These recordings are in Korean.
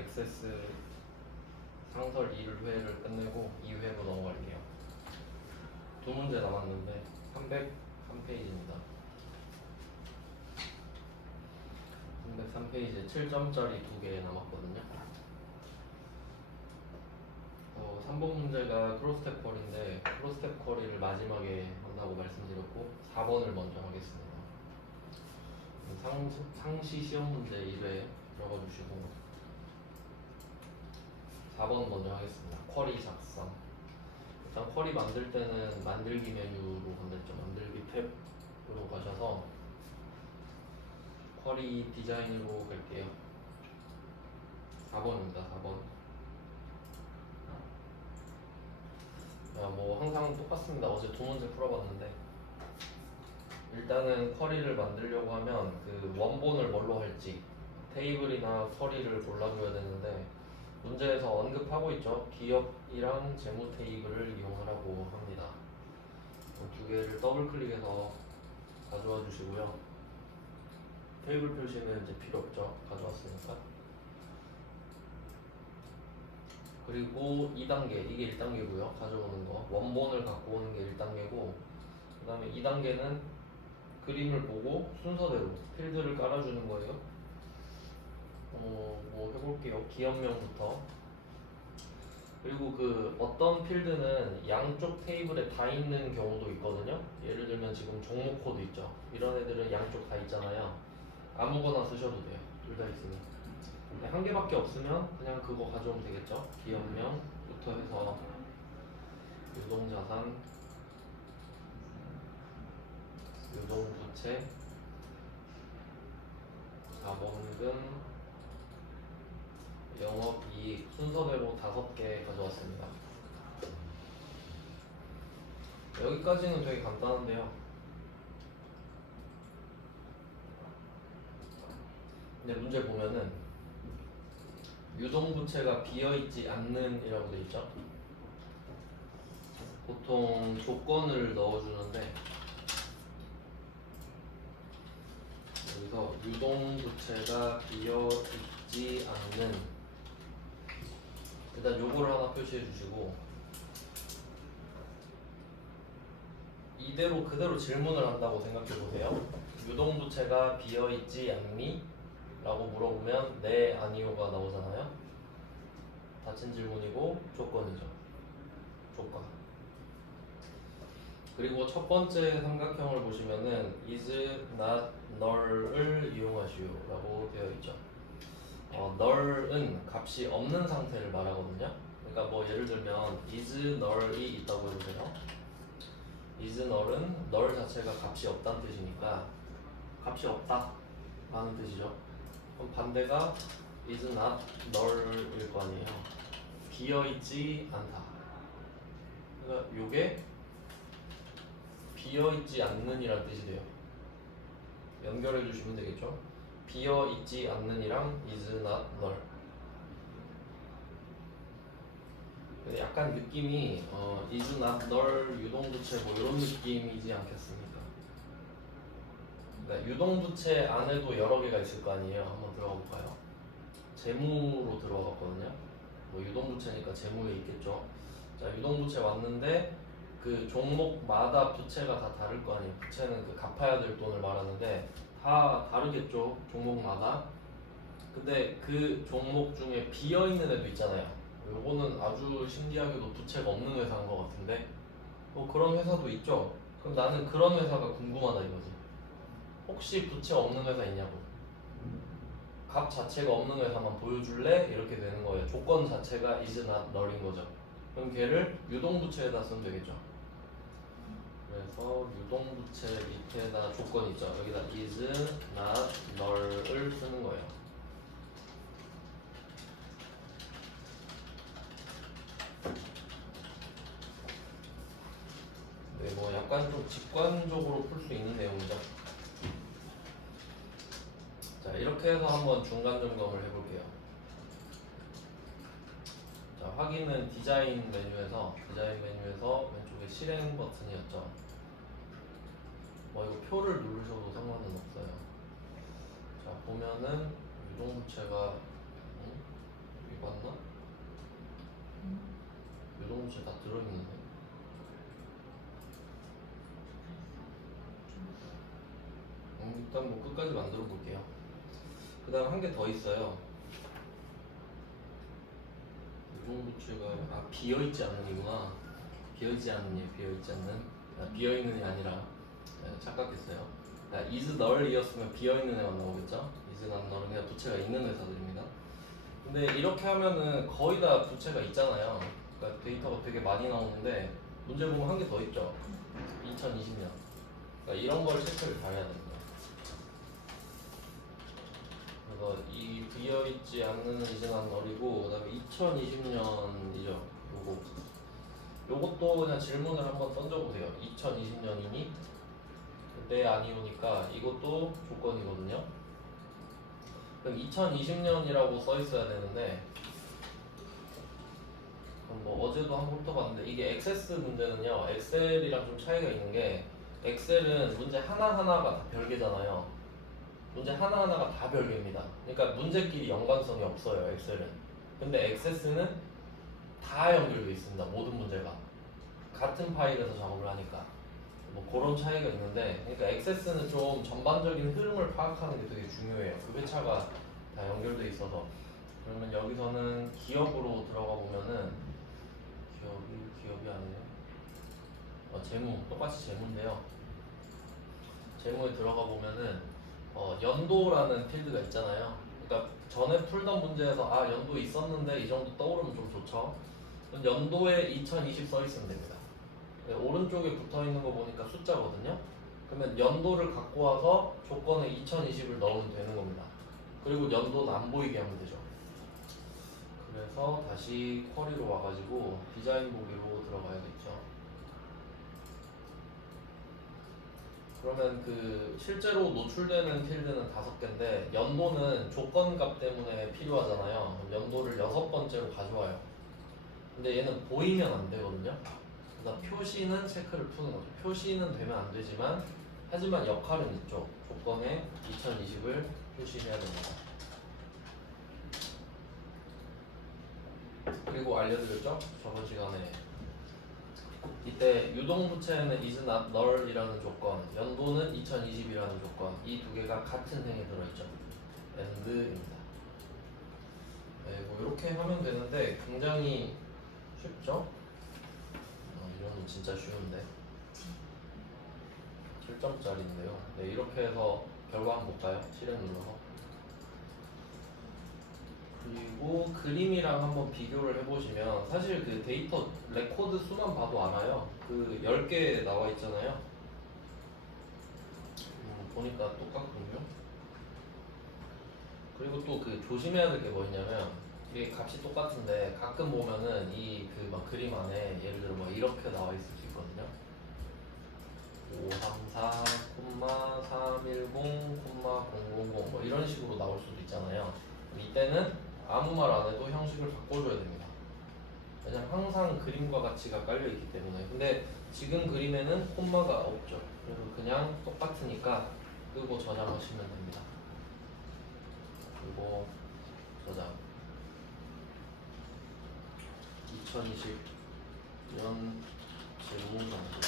액세스 상설 1회를 끝내고 2회로 넘어갈게요. 두 문제 남았는데 303페이지입니다. 303페이지에 7점짜리 두 개 남았거든요. 3번 문제가 크로스스텝 쿼리인데 크로스스텝 쿼리를 마지막에 한다고 말씀드렸고 4번을 먼저 하겠습니다. 상시 시험 문제 1회 적어주시고 4번 먼저 하겠습니다. 쿼리 작성. 일단 쿼리 만들 때는 만들기 메뉴로 건넸죠. 만들기 탭으로 가셔서 쿼리 디자인으로 갈게요. 4번입니다. 4번. 뭐 항상 똑같습니다. 어제 두 문제 풀어봤는데 일단은 쿼리를 만들려고 하면 그 원본을 뭘로 할지 테이블이나 쿼리를 골라줘야 되는데 문제에서 언급하고 있죠. 기업이랑 재무 테이블을 이용하라고 합니다. 두 개를 더블 클릭해서 가져와 주시고요. 테이블 표시는 이제 필요 없죠. 가져왔으니까. 그리고 2단계, 이게 1단계고요. 가져오는 거. 원본을 갖고 오는 게 1단계고 그 다음에 2단계는 그림을 보고 순서대로 필드를 깔아주는 거예요. 뭐 해볼게요. 기업명부터. 그리고 그 어떤 필드는 양쪽 테이블에 다 있는 경우도 있거든요. 예를 들면 지금 종목 코드 있죠. 이런 애들은 양쪽 다 있잖아요. 아무거나 쓰셔도 돼요. 둘 다 있으면. 근데 한 개밖에 없으면 그냥 그거 가져오면 되겠죠. 기업명부터 해서 유동자산, 유동부채, 자본금, 영업이익 순서대로 5개 가져왔습니다. 여기까지는 되게 간단한데요. 근데 문제 보면은 유동부채가 비어있지 않는 이라고 되어 있죠. 보통 조건을 넣어주는데 여기서 유동부채가 비어있지 않는 일단 요거를 하나 표시해 주시고 이대로 그대로 질문을 한다고 생각해 보세요. 유동부채가 비어있지 않니? 라고 물어보면 네, 아니요가 나오잖아요. 닫힌 질문이고 조건이죠. 조건. 그리고 첫 번째 삼각형을 보시면은 is not null을 이용하시오 라고 되어 있죠. null은 값이 없는 상태를 말하거든요. 그러니까 뭐 예를 들면 is null이 있다고 해보세요. is null은 null 자체가 값이 없다는 뜻이니까 값이 없다 라는 뜻이죠. 그럼 반대가 is not null일 거 아니에요. 비어있지 않다. 그러니까 요게 비어있지 않는 이란 뜻이 돼요. 연결해 주시면 되겠죠. 비어있지 않는 이랑 is not null. 근데 약간 느낌이 is not null 유동부채 뭐 이런 느낌이지 않겠습니까? 그러니까 유동부채 안에도 여러 개가 있을 거 아니에요. 한번 들어가 볼까요? 재무로 들어갔거든요. 뭐 유동부채니까 재무에 있겠죠. 자, 유동부채 왔는데 그 종목마다 부채가 다 다를 거 아니에요. 부채는 그 갚아야 될 돈을 말하는데 다 다르겠죠. 종목마다. 근데 그 종목 중에 비어있는 애도 있잖아요. 요거는 아주 신기하게도 부채가 없는 회사인 것 같은데 뭐 그런 회사도 있죠. 그럼 나는 그런 회사가 궁금하다 이거지. 혹시 부채 없는 회사 있냐고. 값 자체가 없는 회사만 보여줄래? 이렇게 되는 거예요. 조건 자체가 is not null인 거죠. 그럼 걔를 유동부채에다 쓰면 되겠죠. 그래서 유동부채 밑에다 조건 있죠. 여기다 is not null을 쓰는 거예요. 네, 뭐 약간 좀 직관적으로 풀 수 있는 내용이죠. 자, 이렇게 해서 한번 중간 점검을 해볼게요. 자, 확인은 디자인 메뉴에서 왼쪽에 실행 버튼이었죠. 뭐 이거 표를 누르셔도 상관은 없어요. 자, 보면은 유동부채가 맞나? 유동부채 다 들어있는데. 일단 뭐 끝까지 만들어 볼게요. 그 다음 한 개 더 있어요. 유동부채가 비어있지 않는이구나. 비어있지 않는이 비어있지 않는. 비어있는이 아니라 착각했어요. is null이었으면 비어있는 애만 나오겠죠. is not null 그냥 부채가 있는 회사들입니다. 근데 이렇게 하면은 거의 다 부채가 있잖아요. 그러니까 데이터가 되게 많이 나오는데 문제 보면 한 개 더 있죠. 2020년. 그러니까 이런 걸 체크를 다 해야 됩니다. 그래서 이 비어있지 않는 이진한 널이고 그 다음에 2020년이죠. 요것도 그냥 질문을 한번 던져보세요. 2020년이니? 네 아니오니까 이것도 조건이거든요. 그럼 2020년이라고 써 있어야 되는데 그럼 뭐 어제도 한번 훑어봤는데 이게 액세스 문제는요 엑셀이랑 좀 차이가 있는 게 엑셀은 문제 하나하나가 다 별개잖아요. 문제 하나하나가 다 별개입니다. 그러니까 문제끼리 연관성이 없어요 엑셀은. 근데 액세스는 다 연결되어 있습니다. 모든 문제가 같은 파일에서 작업을 하니까 뭐 그런 차이가 있는데 그러니까 액세스는 좀 전반적인 흐름을 파악하는 게 되게 중요해요. 그 회차가 다 연결되어 있어서. 그러면 여기서는 기업으로 들어가 보면은 기업이 아니에요. 재무 똑같이 재무인데요. 재무에 들어가 보면은 연도라는 필드가 있잖아요. 그러니까 전에 풀던 문제에서 연도 있었는데 이 정도 떠오르면 좀 좋죠. 그럼 연도에 2020 써 있으면 됩니다. 오른쪽에 붙어 있는 거 보니까 숫자거든요. 그러면 연도를 갖고 와서 조건에 2020을 넣으면 되는 겁니다. 그리고 연도는 안 보이게 하면 되죠. 그래서 다시 쿼리로 와가지고 디자인 보기로 들어가야겠죠. 그러면 그 실제로 노출되는 필드는 5개인데 연도는 조건값 때문에 필요하잖아요. 그럼 연도를 6번째로 가져와요. 근데 얘는 보이면 안 되거든요. 그래서 표시는 체크를 푸는 거죠. 표시는 되면 안 되지만 하지만 역할은 있죠. 조건에 2020을 표시해야 됩니다. 그리고 알려드렸죠? 저번 시간에 이때 유동부채는 is not null이라는 조건, 연도는 2020이라는 조건, 이 두 개가 같은 행에 들어있죠. and입니다. 네, 뭐 이렇게 하면 되는데 굉장히 쉽죠? 이런 건 진짜 쉬운데 7점짜리인데요. 네, 이렇게 해서 결과 한번 볼까요? 실행 눌러서. 그리고 그림이랑 한번 비교를 해보시면 사실 그 데이터 레코드 수만 봐도 알아요. 그 10개 나와 있잖아요. 보니까 똑같군요. 그리고 또 그 조심해야 될 게 뭐냐면 이게 값이 똑같은데 가끔 보면은 이 그 막 그림 안에 예를 들어 막 이렇게 나와 있을 수 있거든요. 534, 310, 000 뭐 이런 식으로 나올 수도 있잖아요. 이때는 아무 말 안 해도 형식을 바꿔줘야 됩니다. 왜냐면 항상 그림과 가치가 깔려 있기 때문에. 근데 지금 그림에는 콤마가 없죠. 그래서 그냥 똑같으니까 끄고 저장하시면 됩니다. 그리고 저장 2020년 재무정보.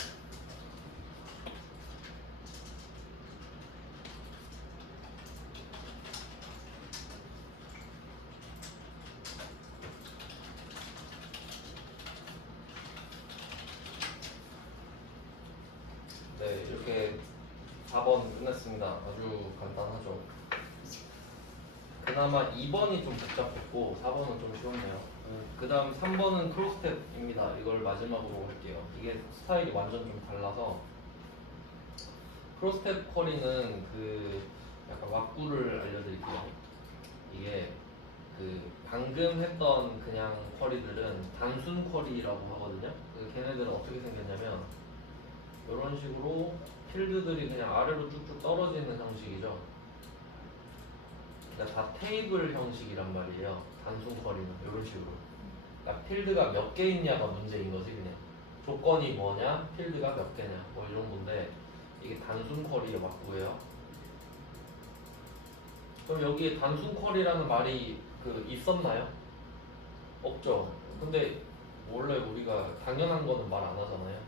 네, 이렇게 4번 끝냈습니다. 아주 간단하죠. 그나마 2번이 좀 복잡했고 4번은 좀 쉬웠네요. 그 다음 3번은 크로스텝입니다. 이걸 마지막으로 할게요. 이게 스타일이 완전 좀 달라서 크로스텝 쿼리는 그 약간 왁구를 알려드릴게요. 이게 그 방금 했던 그냥 쿼리들은 단순 쿼리라고 하거든요. 걔네들은 어떻게 생겼냐면 이런 식으로 필드들이 그냥 아래로 쭉쭉 떨어지는 형식이죠. 그러니까 다 테이블 형식이란 말이에요. 단순 쿼리는 이런 식으로. 그러니까 필드가 몇 개 있냐가 문제인 거지 그냥. 조건이 뭐냐, 필드가 몇 개냐, 뭐 이런 건데 이게 단순 쿼리에 맞고요. 그럼 여기에 단순 쿼리라는 말이 그 있었나요? 없죠. 근데 원래 우리가 당연한 거는 말 안 하잖아요.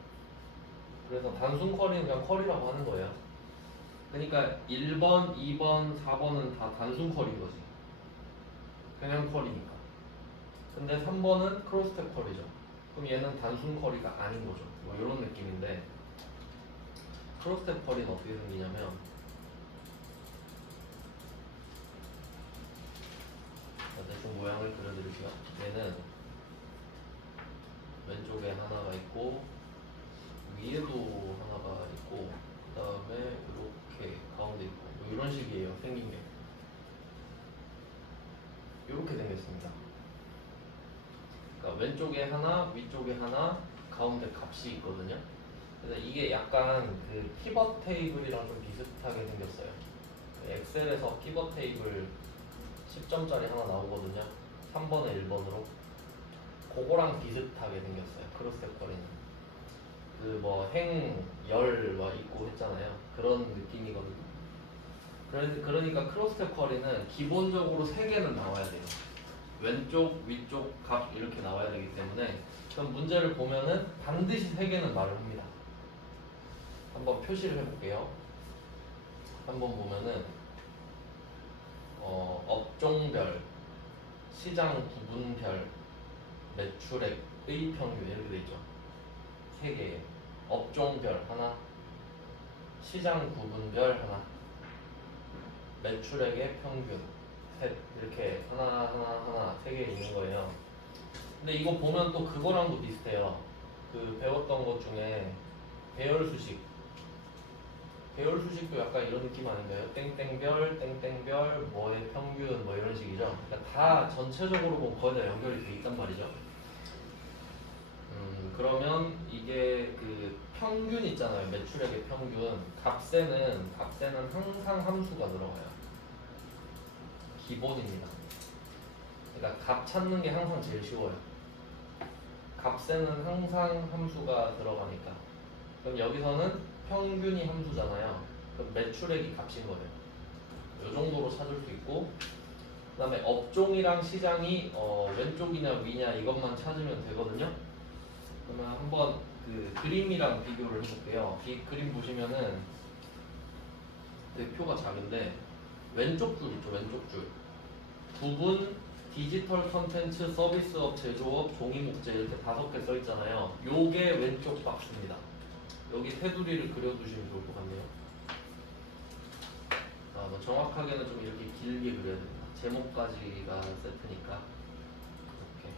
그래서 단순 쿼리는 그냥 쿼리라고 하는 거예요. 그러니까 1번, 2번, 4번은 다 단순 쿼리인 거지. 그냥 쿼리니까. 근데 3번은 크로스텝 쿼리죠. 그럼 얘는 단순 쿼리가 아닌 거죠. 뭐 이런 느낌인데, 크로스텝 쿼리는 어떻게 생기냐면, 대충 모양을 그려드릴게요. 얘는 왼쪽에 하나가 있고 위에도 하나가 있고 그 다음에 이렇게 가운데 있고 뭐 이런 식이에요. 생긴 게 이렇게 생겼습니다. 그러니까 왼쪽에 하나, 위쪽에 하나, 가운데 값이 있거든요. 그래서 이게 약간 그 피벗 테이블이랑 좀 비슷하게 생겼어요. 엑셀에서 피벗 테이블 10점짜리 하나 나오거든요. 3번에 1번으로 그거랑 비슷하게 생겼어요. 크로스텝 거리는 그 뭐 행열 와 있고 했잖아요. 그런 느낌이거든요. 그러니까 크로스텝 쿼리는 기본적으로 3개는 나와야 돼요. 왼쪽, 위쪽, 값 이렇게 나와야 되기 때문에 그럼 문제를 보면은 반드시 3개는 말을 합니다. 한번 표시를 해볼게요. 한번 보면은 업종별, 시장 구분별, 매출액의 평균 이렇게 돼 있죠. 3개. 업종별 하나, 시장 구분별 하나, 매출액의 평균 셋 이렇게 하나 3개 있는 거예요. 근데 이거 보면 또 그거랑도 비슷해요. 그 배웠던 것 중에 배열 수식. 배열 수식도 약간 이런 느낌 아닌가요? 땡땡별, 땡땡별, 뭐의 평균 뭐 이런 식이죠. 그러니까 다 전체적으로 보면 거의 다 연결이 돼 있단 말이죠. 그러면 이게 그 평균 있잖아요. 매출액의 평균. 값에는 항상 함수가 들어가요. 기본입니다. 그러니까 값 찾는 게 항상 제일 쉬워요. 값에는 항상 함수가 들어가니까. 그럼 여기서는 평균이 함수잖아요. 그럼 매출액이 값인 거예요. 이 정도로 찾을 수 있고, 그 다음에 업종이랑 시장이 왼쪽이냐 위냐 이것만 찾으면 되거든요. 그러면 한번 그 그림이랑 비교를 해볼게요. 이 그림 보시면은 되게 표가 작은데 왼쪽 줄 있죠. 왼쪽 줄 부분 디지털 컨텐츠 서비스업 제조업 종이목재 이렇게 5개 써 있잖아요. 요게 왼쪽 박스입니다. 여기 테두리를 그려두시면 좋을 것 같네요. 뭐 정확하게는 좀 이렇게 길게 그려야 됩니다. 제목까지가 세트니까 이렇게.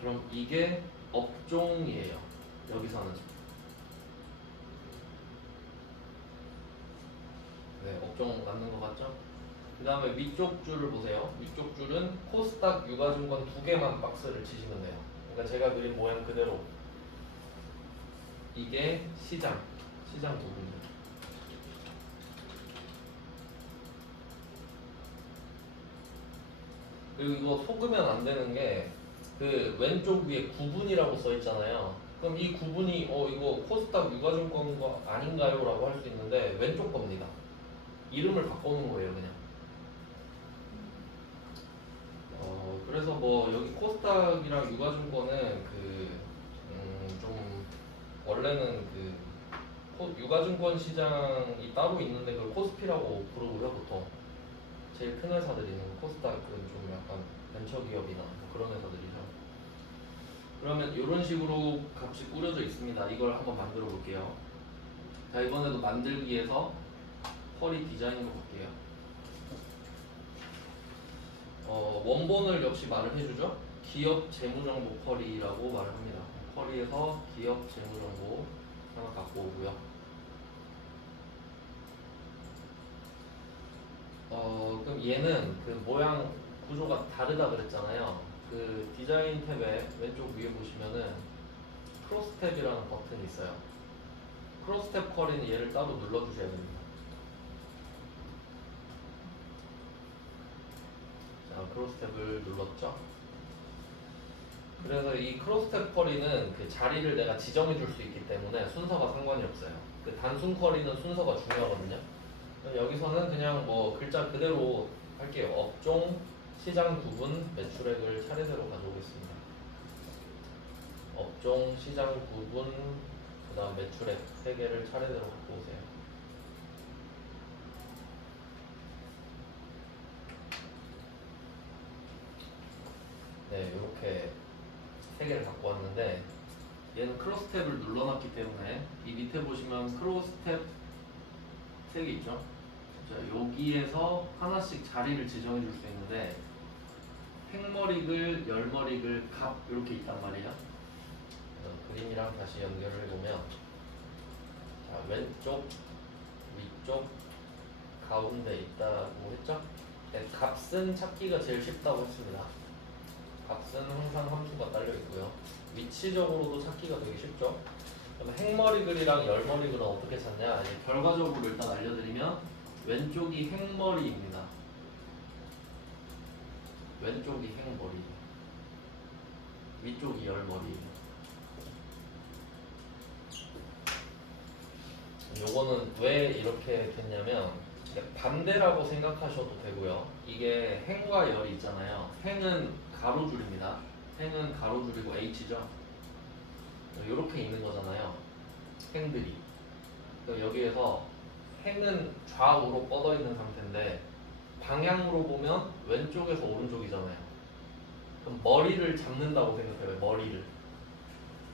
그럼 이게 업종이에요. 여기서는 네, 업종 맞는 것 같죠? 그 다음에 위쪽 줄을 보세요. 위쪽 줄은 코스닥 유가증권 2개만 박스를 치시면 돼요. 그러니까 제가 그린 모양 그대로 이게 시장 부분이에요. 그리고 이거 속으면 안 되는 게 그 왼쪽 위에 구분이라고 써 있잖아요. 그럼 이 구분이 이거 코스닥 유가증권 거 아닌가요? 라고 할 수 있는데 왼쪽 겁니다. 이름을 바꿔놓은 거예요 그냥. 그래서 뭐 여기 코스닥이랑 유가증권은 좀 원래는 유가증권 시장이 따로 있는데 그걸 코스피라고 부르고요 보통. 제일 큰 회사들이 있는 코스닥은 좀 약간 벤처기업이나 뭐 그런 회사들이죠. 그러면 이런 식으로 값이 꾸려져 있습니다. 이걸 한번 만들어 볼게요. 자, 이번에도 만들기에서 쿼리 디자인으로 갈게요. 원본을 역시 말을 해주죠. 기업 재무정보 쿼리라고 말을 합니다. 쿼리에서 기업 재무정보 하나 갖고 오고요. 그럼 얘는 그 모양 구조가 다르다 그랬잖아요. 그 디자인 탭에 왼쪽 위에 보시면은 크로스탭이라는 버튼이 있어요. 크로스탭 쿼리는 얘를 따로 눌러주셔야 됩니다. 자, 크로스탭을 눌렀죠. 그래서 이 크로스탭 쿼리는 그 자리를 내가 지정해 줄 수 있기 때문에 순서가 상관이 없어요. 그 단순 쿼리는 순서가 중요하거든요. 여기서는 그냥 뭐 글자 그대로 할게요. 업종, 시장 구분, 매출액을 차례대로 가져오겠습니다. 업종, 시장 구분, 그 다음 매출액 세 개를 차례대로 갖고 오세요. 네, 이렇게 세 개를 갖고 왔는데 얘는 크로스 탭을 눌러놨기 때문에 이 밑에 보시면 크로스 탭 세 개 있죠? 자, 여기에서 하나씩 자리를 지정해 줄 수 있는데 횡머리글, 열머리글, 갑 이렇게 있단 말이에요. 그림이랑 다시 연결을 해보면 자, 왼쪽, 위쪽, 가운데 있다고 했죠? 네, 값은 찾기가 제일 쉽다고 했습니다. 값은 항상 함수가 딸려 있고요. 위치적으로도 찾기가 되게 쉽죠. 그럼 행머리글이랑 열머리글은 어떻게 찾냐? 이제 결과적으로 일단 알려드리면 왼쪽이 행머리입니다. 왼쪽이 행머리, 위쪽이 열머리. 요거는 왜 이렇게 됐냐면 반대라고 생각하셔도 되고요. 이게 행과 열이 있잖아요. 행은 가로줄입니다. 행은 가로줄이고 H죠. 이렇게 있는 거잖아요. 행들이. 그러니까 여기에서 행은 좌우로 뻗어 있는 상태인데 방향으로 보면 왼쪽에서 오른쪽이잖아요. 그럼 머리를 잡는다고 생각해요. 머리를.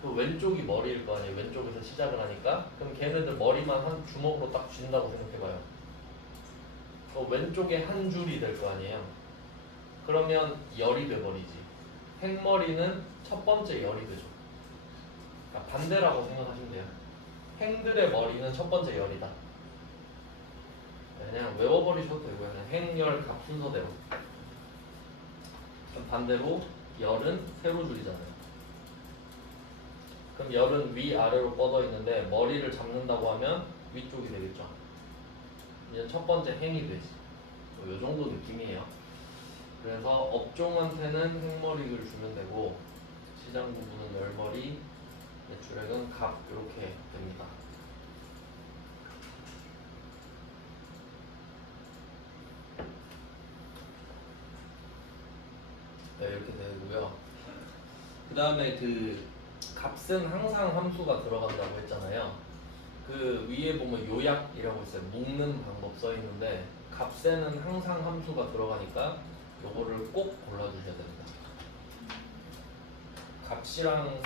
그 왼쪽이 머리일 거 아니에요. 왼쪽에서 시작을 하니까. 그럼 걔네들 머리만 한 주먹으로 딱 쥔다고 생각해봐요. 왼쪽에 한 줄이 될 거 아니에요. 그러면 열이 돼버리지. 행머리는 첫 번째 열이 되죠. 그러니까 반대라고 생각하시면 돼요. 행들의 머리는 첫 번째 열이다. 그냥 외워버리셔도 되고요. 그냥 행열 값 순서대로. 반대로 열은 세로 줄이잖아요. 그럼 열은 위아래로 뻗어 있는데 머리를 잡는다고 하면 위쪽이 되겠죠. 이제 첫 번째 행이 되지. 요 정도 느낌이에요. 그래서 업종한테는 행머리를 주면 되고 시장 부분은 열머리, 매출액은 갑 이렇게 됩니다. 네, 이렇게 되고요. 그 다음에 그 값은 항상 함수가 들어간다고 했잖아요. 그 위에 보면 요약이라고 있어요. 묶는 방법 써 있는데 값에는 항상 함수가 들어가니까 요거를 꼭 골라주셔야 됩니다. 값이랑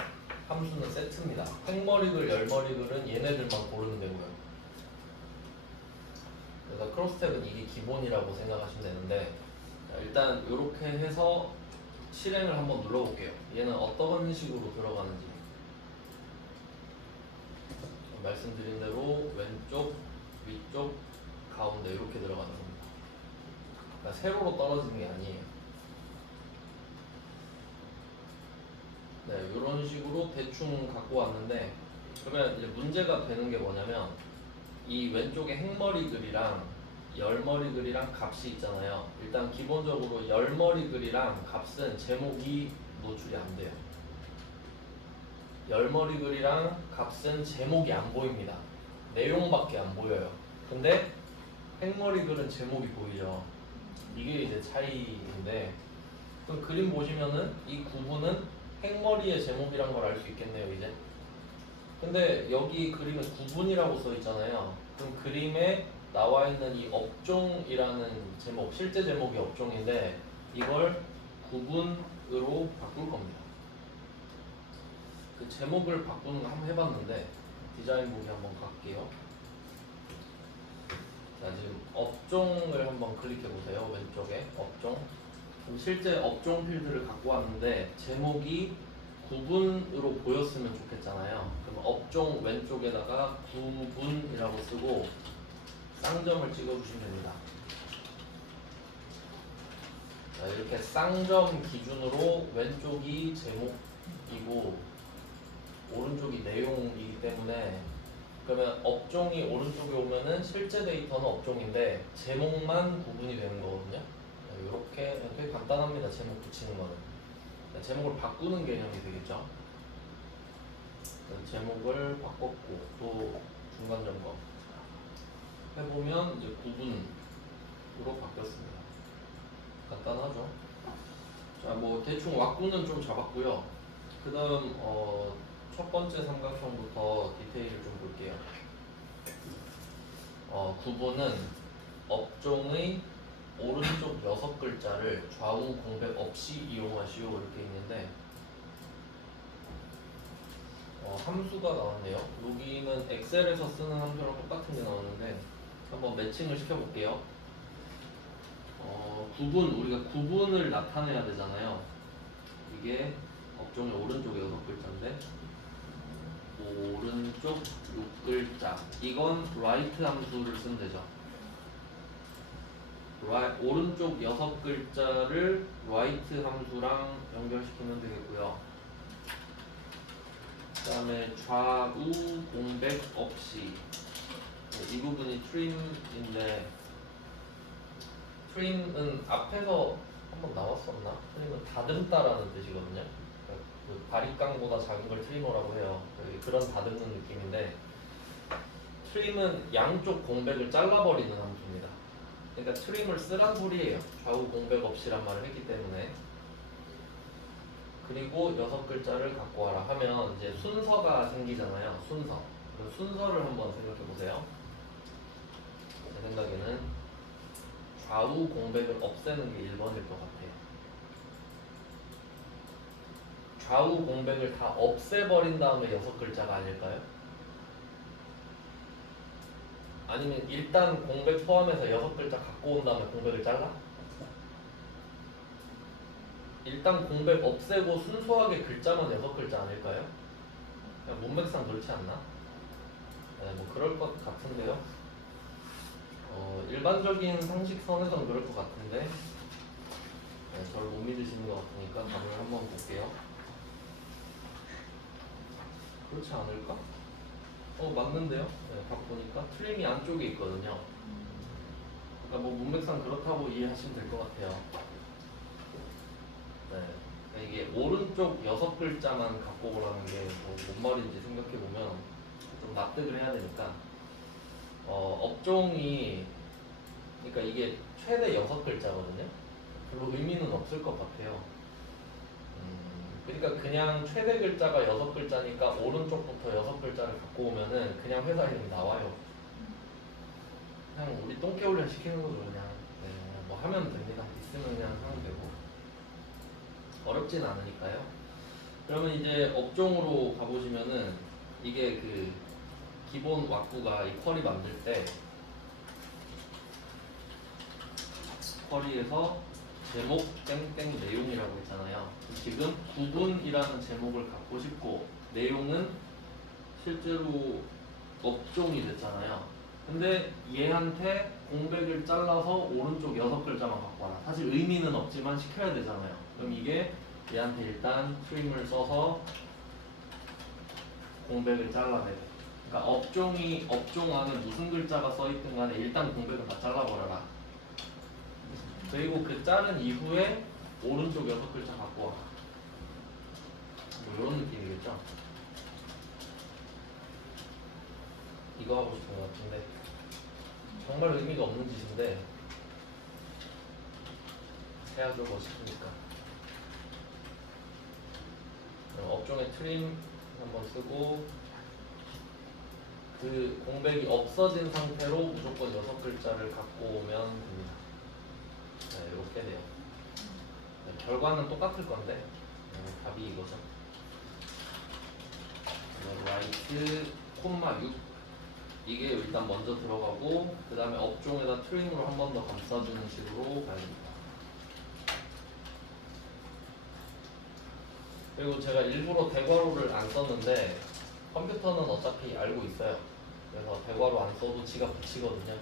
함수는 세트입니다. 행머리글, 열머리글은 얘네들만 고르면 되고요. 그래서 크로스탭은 이게 기본이라고 생각하시면 되는데 자, 일단 이렇게 해서 실행을 한번 눌러볼게요. 얘는 어떤 식으로 들어가는지 말씀드린 대로 왼쪽, 위쪽, 가운데 이렇게 들어가는 겁니다. 그러니까 세로로 떨어지는 게 아니에요. 네, 이런 식으로 대충 갖고 왔는데 그러면 이제 문제가 되는 게 뭐냐면 이 왼쪽에 행머리 글이랑 열머리 글이랑 값이 있잖아요. 일단 기본적으로 열머리 글이랑 값은 제목이 노출이 안 돼요. 열머리 글이랑 값은 제목이 안 보입니다. 내용밖에 안 보여요. 근데 행머리 글은 제목이 보이죠. 이게 이제 차이인데 그럼 그림 보시면은 이 구분은 행머리의 제목이란 걸 알 수 있겠네요 이제. 근데 여기 그림에 구분이라고 써 있잖아요. 그럼 그림에 나와 있는 이 업종이라는 제목, 실제 제목이 업종인데 이걸 구분으로 바꿀 겁니다. 그 제목을 바꾸는 거 한번 해봤는데 디자인 보기 한번 갈게요. 자, 지금 업종을 한번 클릭해 보세요. 왼쪽에 업종. 실제 업종 필드를 갖고 왔는데 제목이 구분으로 보였으면 좋겠잖아요. 그럼 업종 왼쪽에다가 구분이라고 쓰고 쌍점을 찍어주시면 됩니다. 자, 이렇게 쌍점 기준으로 왼쪽이 제목이고 오른쪽이 내용이기 때문에 그러면 업종이 오른쪽에 오면은 실제 데이터는 업종인데 제목만 구분이 되는 거거든요. 이렇게 되게 간단합니다. 제목 붙이는 거는 제목을 바꾸는 개념이 되겠죠. 제목을 바꿨고 또 중간 점검 해보면 이제 구분으로 바뀌었습니다. 간단하죠. 자, 뭐 대충 왁구는 좀 잡았고요. 그다음 첫 번째 삼각형부터 디테일을 좀 볼게요. 구분은 업종의 오른쪽 6글자를 좌우 공백 없이 이용하시오 이렇게 있는데 함수가 나왔네요. 여기는 엑셀에서 쓰는 함수랑 똑같은 게 나왔는데 한번 매칭을 시켜볼게요. 구분, 우리가 구분을 나타내야 되잖아요. 이게 업종의 오른쪽 6글자인데 오른쪽 6글자 이건 right 함수를 쓰면 되죠. 오른쪽 6글자를 right 함수랑 연결시키면 되겠고요. 그 다음에 좌우 공백 없이 이 부분이 trim인데 trim은 앞에서 한번 나왔었나? trim은 다듬다라는 뜻이거든요. 그 바리깡보다 작은 걸 트리머라고 해요. 그런 다듬는 느낌인데 트림은 양쪽 공백을 잘라버리는 함수입니다. 그러니까 트림을 쓰란 소리예요. 좌우 공백 없이란 말을 했기 때문에. 그리고 6글자를 갖고 와라 하면 이제 순서가 생기잖아요. 순서. 그 순서를 한번 생각해 보세요. 제 생각에는 좌우 공백을 없애는 게 1번일 것 같아요. 좌우 공백을 다 없애버린 다음에 6글자가 아닐까요? 아니면 일단 공백 포함해서 6글자 갖고 온 다음에 공백을 잘라? 일단 공백 없애고 순수하게 글자만 6글자 아닐까요? 그냥 문맥상 그렇지 않나? 네, 뭐 그럴 것 같은데요. 일반적인 상식선에서는 그럴 것 같은데 네, 저를 못 믿으시는 것 같으니까 답을 한번 볼게요. 그렇지 않을까? 맞는데요? 네, 딱 보니까 트림이 안쪽에 있거든요. 그러니까 뭐 문맥상 그렇다고 이해하시면 될 것 같아요. 네. 그러니까 이게 오른쪽 6글자만 갖고 오라는 게 뭔 말인지 생각해보면 좀 납득을 해야 되니까 업종이 그러니까 이게 최대 6글자거든요. 별로 의미는 없을 것 같아요. 그러니까 그냥 최대 글자가 6글자니까 오른쪽부터 6글자를 갖고 오면은 그냥 회사 이름이 나와요. 그냥 우리 똥개훈련 시키는 거죠 그냥. 네, 뭐 하면 됩니다. 있으면 그냥 하면 되고 어렵진 않으니까요. 그러면 이제 업종으로 가보시면은 이게 그 기본 왁구가 이 쿼리 만들 때 쿼리에서 제목 땡땡 내용이라고 있잖아요. 지금 구분이라는 제목을 갖고 싶고 내용은 실제로 업종이 됐잖아요. 근데 얘한테 공백을 잘라서 오른쪽 6글자만 갖고 와라. 사실 의미는 없지만 시켜야 되잖아요. 그럼 이게 얘한테 일단 트림을 써서 공백을 잘라내고 그러니까 업종이 업종 안에 무슨 글자가 써있든 간에 일단 공백을 다 잘라버려라. 그리고 그 자른 이후에 오른쪽 6글자 갖고 와. 뭐 이런 느낌이겠죠? 이거 하고 싶은 것 같은데 정말 의미가 없는 짓인데 해야죠 뭐 싶으니까. 업종의 트림 한번 쓰고 그 공백이 없어진 상태로 무조건 6글자를 갖고 오면 됩니다. 네, 이렇게 돼요. 네, 결과는 똑같을 건데 답이 이거죠. 라이트 콤마 6 이게 일단 먼저 들어가고 그 다음에 업종에다 트림으로 한 번 더 감싸주는 식으로 가야 됩니다. 그리고 제가 일부러 대괄호를 안 썼는데 컴퓨터는 어차피 알고 있어요. 그래서 대괄호 안 써도 지가 붙이거든요.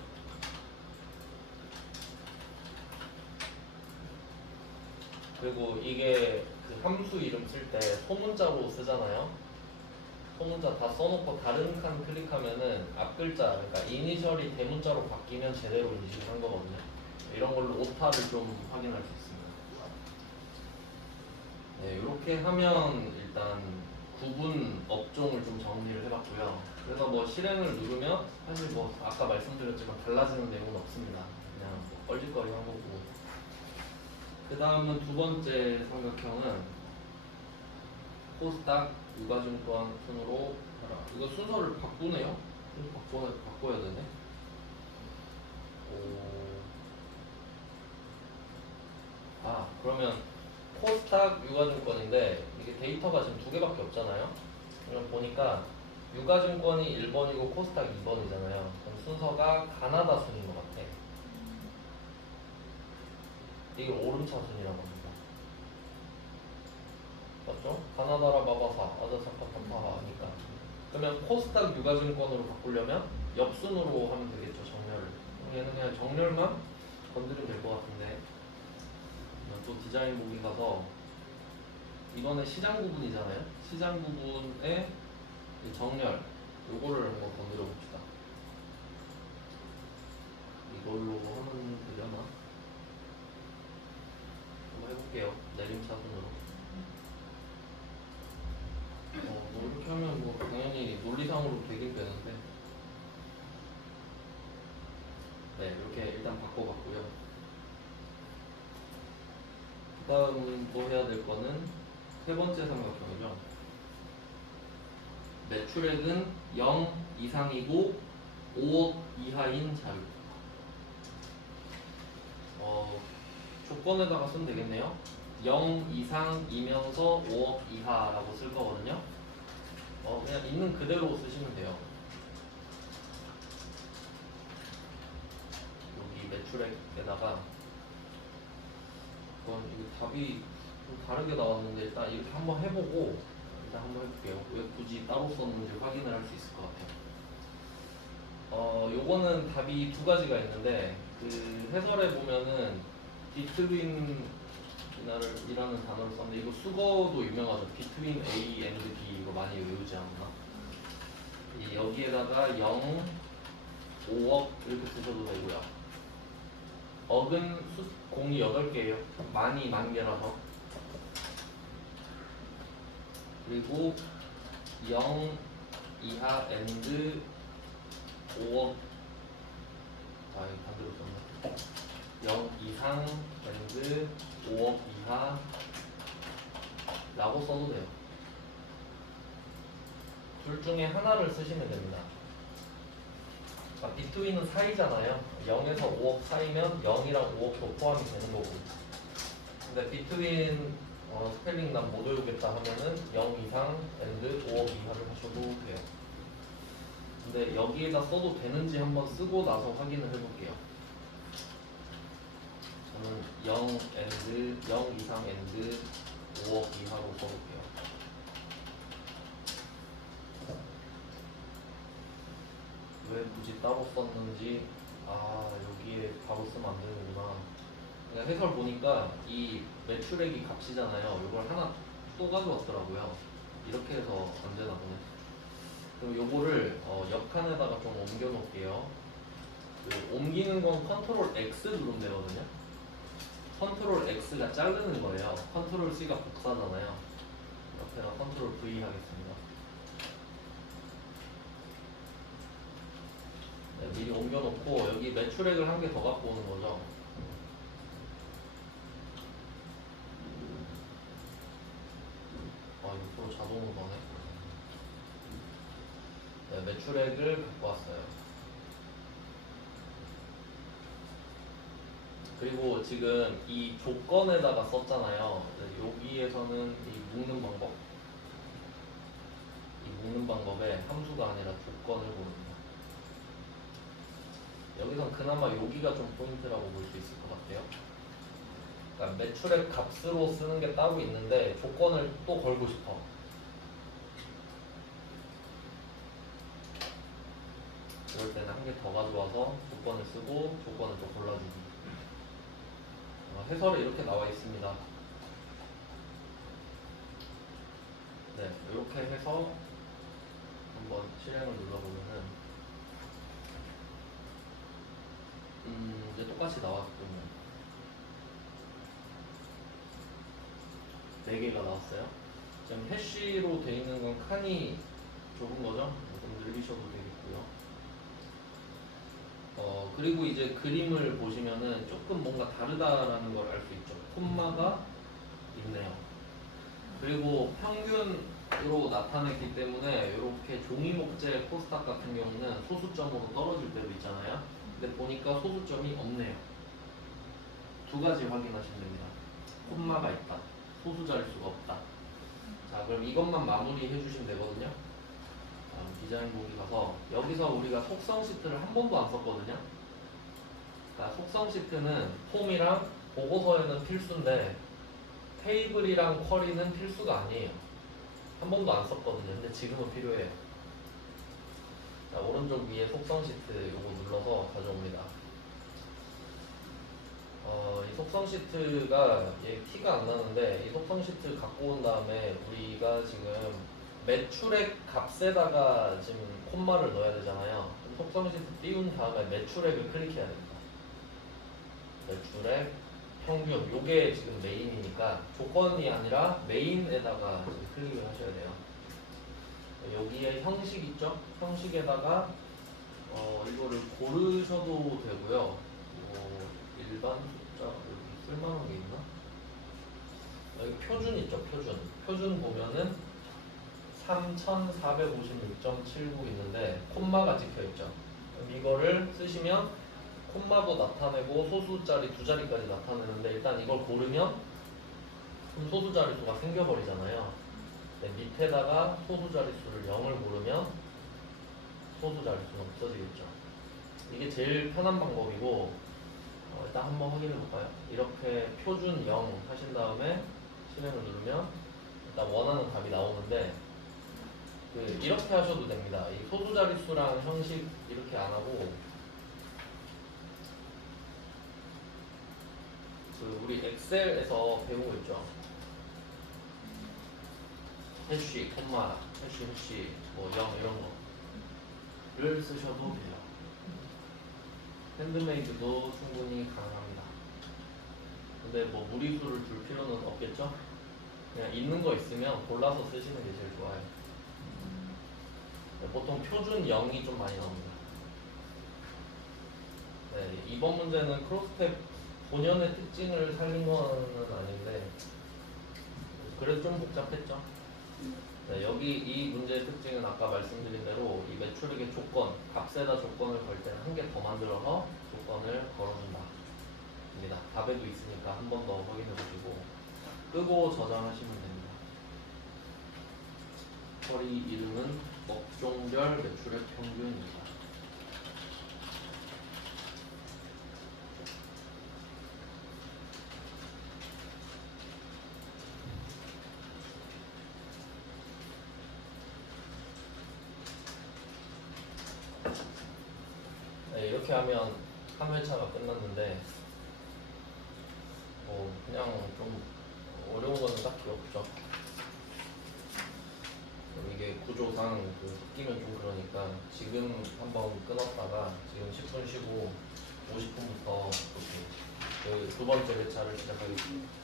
그리고 이게 그 함수 이름 쓸 때 소문자로 쓰잖아요. 소문자 다 써놓고 다른 칸 클릭하면은 앞글자, 그러니까 이니셜이 대문자로 바뀌면 제대로 인식을 한 거거든요. 이런 걸로 오타를 좀 확인할 수 있습니다. 네, 이렇게 하면 일단 구분 업종을 좀 정리를 해봤고요. 그래서 뭐 실행을 누르면 사실 뭐 아까 말씀드렸지만 달라지는 내용은 없습니다. 그냥 뭐 껄직거리한 거고 그 다음은 두 번째 삼각형은 코스닥 유가증권 순으로 하라. 이거 순서를 바꾸네요. 바꿔야 되네. 그러면 코스닥 유가증권인데 이게 데이터가 지금 두 개밖에 없잖아요. 그럼 보니까 유가증권이 1번이고 코스닥 2번이잖아요. 그럼 순서가 가나다 순인 것 같아. 이걸 오름차 순이라고 합니다. 맞죠? 가나다라 마바사 아자사카타파 하니까. 그러면 코스닥 유가증권으로 바꾸려면 옆순으로 하면 되겠죠. 정렬을. 얘는 그냥 정렬만 건드리면 될 것 같은데 또 디자인 보기 가서 이번에 시장 부분이잖아요. 시장 부분의 이 정렬 요거를 한번 건드려 봅시다. 이걸로 하면 되려나? 한번 해볼게요. 내림차순으로. 뭐 이렇게 하면 뭐 당연히 논리상으로 되긴 되는데 네 이렇게 일단 바꿔봤고요. 그 다음 또 해야 될 거는 세 번째 삼각형이죠. 매출액은 0 이상이고 5억 이하인 자료. 조건에다가 쓰면 되겠네요. 0 이상이면서 5억 이하라고 쓸 거거든요. 그냥 있는 그대로 쓰시면 돼요. 여기 매출액에다가 이거 답이 좀 다르게 나왔는데 일단 이렇게 한번 해보고 일단 한번 해볼게요. 왜 굳이 따로 썼는지 확인을 할 수 있을 것 같아요. 요거는 답이 두 가지가 있는데 그 해설에 보면은 between 이라는 단어를 썼는데 이거 수거도 유명하죠. between A and B 이거 많이 외우지 않나? 여기에다가 0, 5억 이렇게 쓰셔도 되고요. 억은 공이 8개예요. 만이 만 개라서. 그리고 0 이하 and 5억 이거 반대로 썼네. 0 이상 and 5억 이하 라고 써도 돼요. 둘 중에 하나를 쓰시면 됩니다. between은 사이잖아요. 0에서 5억 사이면 0이랑 5억도 포함이 되는 거고. 근데 between 스펠링 난 못 외우겠다 하면은 0 이상 and 5억 이하를 하셔도 돼요. 근데 여기에다 써도 되는지 한번 쓰고 나서 확인을 해볼게요. 저는 0 이상 and 5억 이하로 써볼게요. 왜 굳이 따로 썼는지 여기에 바로 쓰면 안 되는구나. 그냥 해설 보니까 이 매출액이 값이잖아요. 이걸 하나 또 가져왔더라고요. 이렇게 해서 안 되나 보네. 그럼 요거를 옆칸에다가 좀 옮겨 놓을게요. 옮기는 건 컨트롤 X 누르면 되거든요. 컨트롤 X가 자르는 거예요. 컨트롤 C가 복사잖아요. 옆에다 컨트롤 V 하겠습니다. 네, 미리 옮겨놓고 여기 매출액을 한 개 더 갖고 오는 거죠. 이거 서로 자동으로 가네. 네, 매출액을 갖고 왔어요. 그리고 지금 이 조건에다가 썼잖아요. 여기에서는 이 묶는 방법에 함수가 아니라 조건을 보릅니다. 여기선 그나마 여기가 좀 포인트라고 볼 수 있을 것 같아요. 그러니까 매출액 값으로 쓰는 게 따로 있는데 조건을 또 걸고 싶어. 그럴 때는 한 개 더 가져와서 조건을 쓰고 조건을 또 골라주기. 해설에 이렇게 나와 있습니다. 네, 이렇게 해서 한번 실행을 눌러보면은 이제 똑같이 나왔군요. 4개가 나왔어요. 지금 해쉬로 돼 있는 건 칸이 좁은 거죠? 좀 늘리셔도 되겠고요. 그리고 이제 그림을 보시면은 조금 뭔가 다르다라는 걸 알 수 있죠. 콤마가 있네요. 그리고 평균으로 나타냈기 때문에 이렇게 종이 목재 코스닥 같은 경우는 소수점으로 떨어질 때도 있잖아요. 근데 보니까 소수점이 없네요. 두 가지 확인하시면 됩니다. 콤마가 있다. 소수 자릿수가 없다. 자, 그럼 이것만 마무리해 주시면 되거든요. 다음 디자인 보기 가서 여기서 우리가 속성 시트를 한 번도 안 썼거든요. 그러니까 속성 시트는 폼이랑 보고서에는 필수인데 테이블이랑 쿼리는 필수가 아니에요. 한 번도 안 썼거든요. 근데 지금은 필요해요. 자, 오른쪽 위에 속성 시트 요거 눌러서 가져옵니다. 이 속성 시트가 얘 티가 안 나는데 이 속성 시트 갖고 온 다음에 우리가 지금 매출액 값에다가 지금 콤마를 넣어야 되잖아요. 속성 시트 띄운 다음에 매출액을 클릭해야 됩니다. 매출액 평균 요게 지금 메인이니까 조건이 아니라 메인에다가 지금 클릭을 하셔야 돼요. 여기에 형식 있죠? 형식에다가 이거를 고르셔도 되고요. 일반 숫자 여기 쓸만한 게 있나? 여기 표준 있죠? 표준 보면은 3456.79 있는데 콤마가 찍혀 있죠. 그럼 이거를 쓰시면 콤마도 나타내고 소수자리 두 자리까지 나타내는데 일단 이걸 고르면 그럼 소수 자릿수가 생겨버리잖아요. 네, 밑에다가 소수 자릿수를 0을 고르면 소수 자릿수는 없어지겠죠. 이게 제일 편한 방법이고 일단 한번 확인해 볼까요? 이렇게 표준 0 하신 다음에 실행을 누르면 일단 원하는 답이 나오는데 이렇게 하셔도 됩니다. 이 소수 자릿수랑 형식 이렇게 안 하고 우리 엑셀에서 배우고 있죠. 해쉬, 콤마, 해쉬, 뭐 0 이런 거를 쓰셔도 돼요. 핸드메이드도 충분히 가능합니다. 근데 뭐 무리수를 둘 필요는 없겠죠? 그냥 있는 거 있으면 골라서 쓰시는 게 제일 좋아요. 보통 표준 0이 좀 많이 나옵니다. 네, 이번 문제는 크로스탭 본연의 특징을 살린 거는 아닌데 그래도 좀 복잡했죠? 네, 여기 이 문제의 특징은 아까 말씀드린 대로 이 매출액의 조건, 값에다 조건을 걸 때는 한 개 더 만들어서 조건을 걸어준다. 입니다. 답에도 있으니까 한 번 더 확인해 보시고 끄고 저장하시면 됩니다. 쿼리 이름은 업종별 매출액 평균입니다. 네, 이렇게 하면 한 회차가 끝났는데 그냥 좀 어려운 거는 딱히 없죠. 이게 구조상 바뀌면 좀 그러니까 지금 한번 끊었다가 지금 10분 쉬고 50분부터 두 번째 회차를 시작하겠습니다.